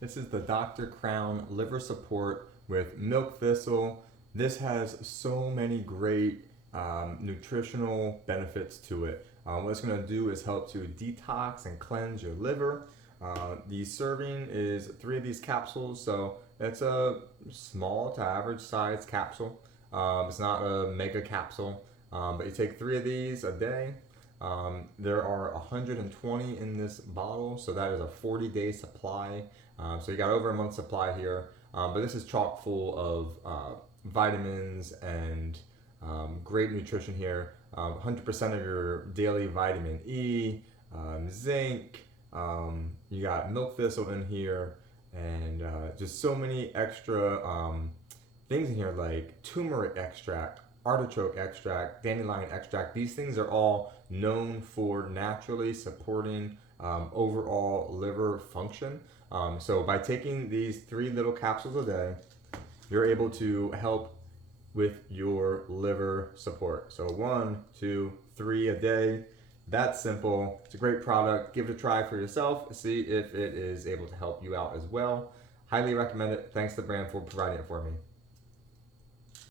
This is the Dr. Crown Liver Support with Milk Thistle. This has so many great nutritional benefits to it. What it's going to do is help to detox and cleanse your liver. The serving is 3 of these capsules, so it's a small to average size capsule. It's not a mega capsule, but you take 3 of these a day. There are 120 in this bottle, so that is a 40-day supply. So you got over a month's supply here, but this is chock full of vitamins and great nutrition here. 100% of your daily vitamin E, zinc, you got milk thistle in here, and just so many extra things in here like turmeric extract, artichoke extract, dandelion extract. These things are all known for naturally supporting overall liver function. So by taking these 3 little capsules a day, you're able to help with your liver support. So 1, 2, 3 a day. That's simple. It's a great product. Give it a try for yourself. See if it is able to help you out as well. Highly recommend it. Thanks to the brand for providing it for me.